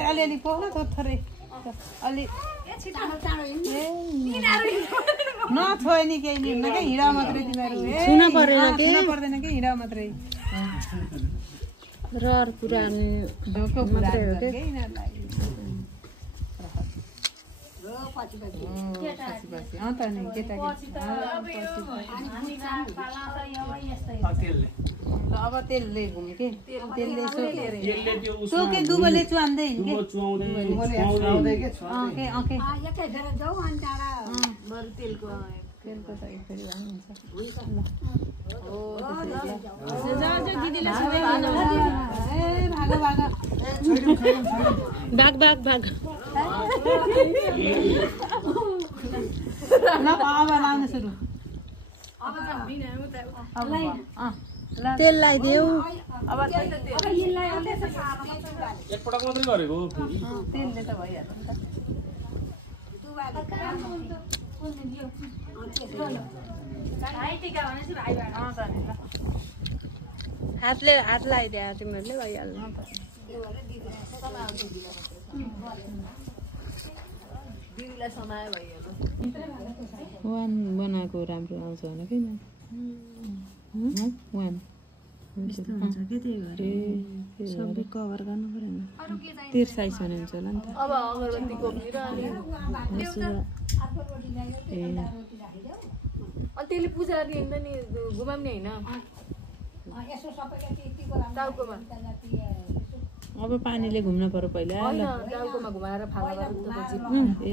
बिस्तारै अलिअलि पोख्न थोरै अलि नछोए नि केही नि हुन्न क्या हिँडा मात्रै तिमीहरू छुन पर्दैन के छुन पर्दैन कि हिँडा मात्रै रहर पुरानो ढोको मात्रै हो के त नि केटा अब तेलले घुम के तेलले त्यो के दुबोले चुहाउँदै हिँड के तेलको त फेरि हुन्छ भाग भाग भाग अब लाउन सुरु तेल लगाइदेऊ अब एकपटक मात्रै गरेको तेलले त भइहाल्छ हातले हात लगाइदिए तिमीहरूले भइहाल्छ वान बनाएको राम्रो आउँछ भने कि वान सबै कभर गर्नु परेन तेर साइज भने हुन्छ होला नि त अब अगरबत्ती कोप्नी र अनि त्यसले पूजा दिन्छ नि घुमाउने होइन टाउकोमा अब पानीले घुम्न पर्यो पहिला होइन टाउकोमा घुमाएर फाला गरेर ए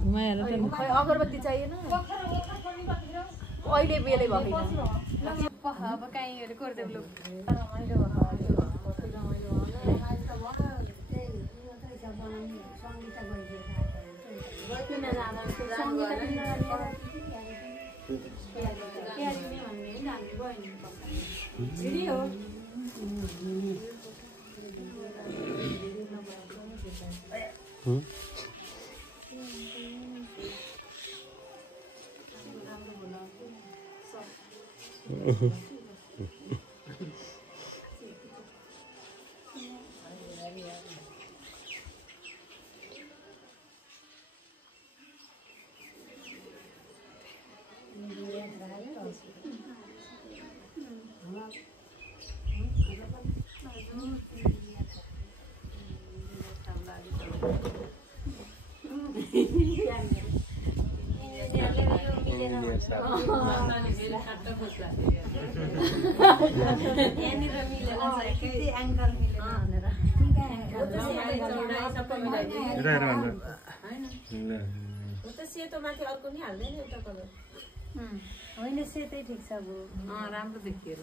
घुमाएर खै अगरबत्ती चाहिएन अहिले बेलै भएन अब काहीँ कोर्दै लोक सेतो माथि अर्को नि हाल्दैन एउटा कलर होइन सेतै ठिक छ अब राम्रो देखियो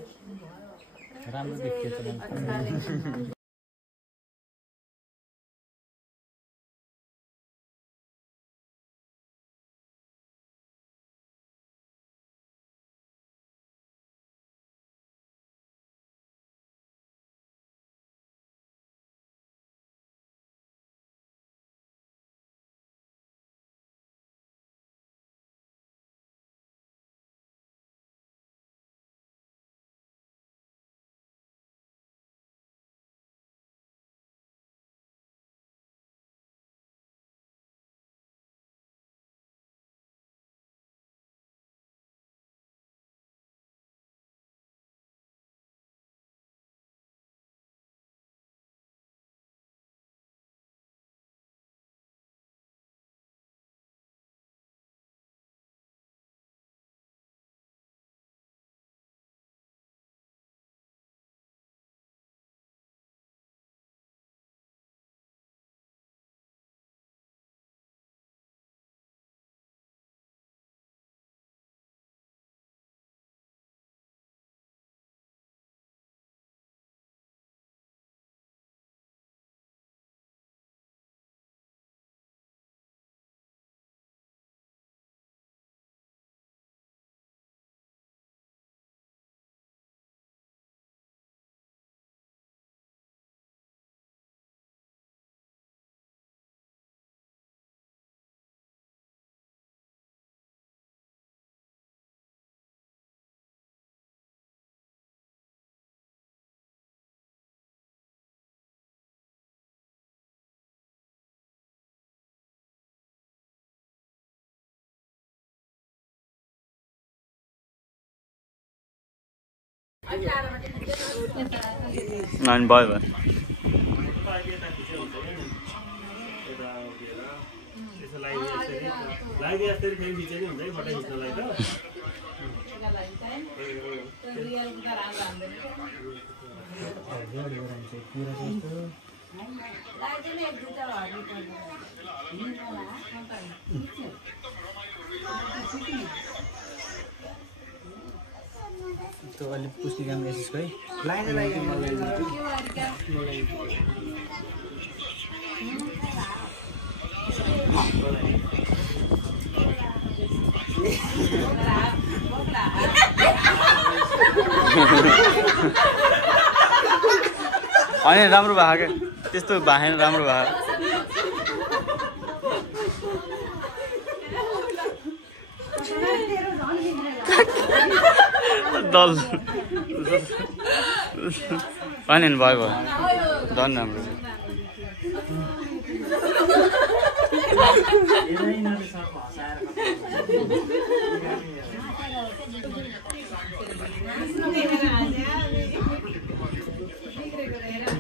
अनि भयो भयो तो अलि पुस्ने काम यसको है लाइन लाग्यो होइन राम्रो भएको क्या त्यस्तो भएन राम्रो भयो दल होइन भयो भयो झन् राम्रो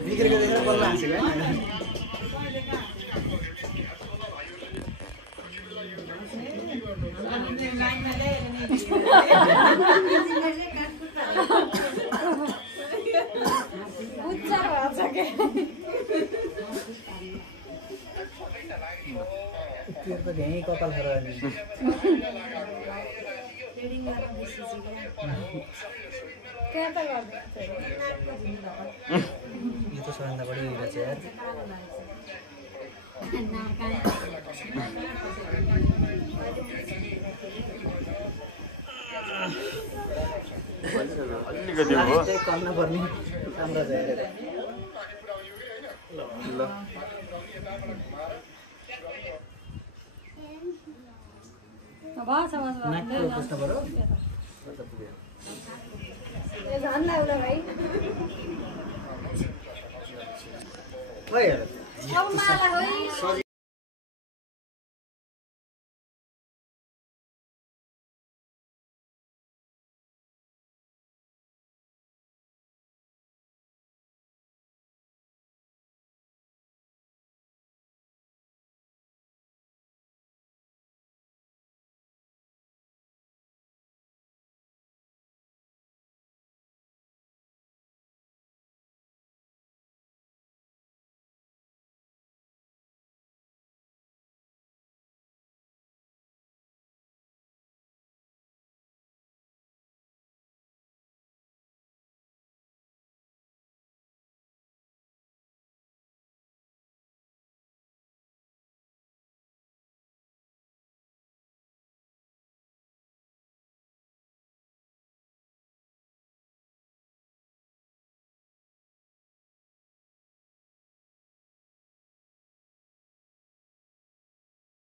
बिग्रेको देखेर बल्ल हाँसेको है त्यो त यही कपाल खरा नि यो त सबभन्दा बढी रहेछ यार अलिकति भयो गर्न पर्ने राम्रो छ ल नाकको पुस्न पर्यो झन् लाग्ला भाइ भइहाल्यो अब माला होइ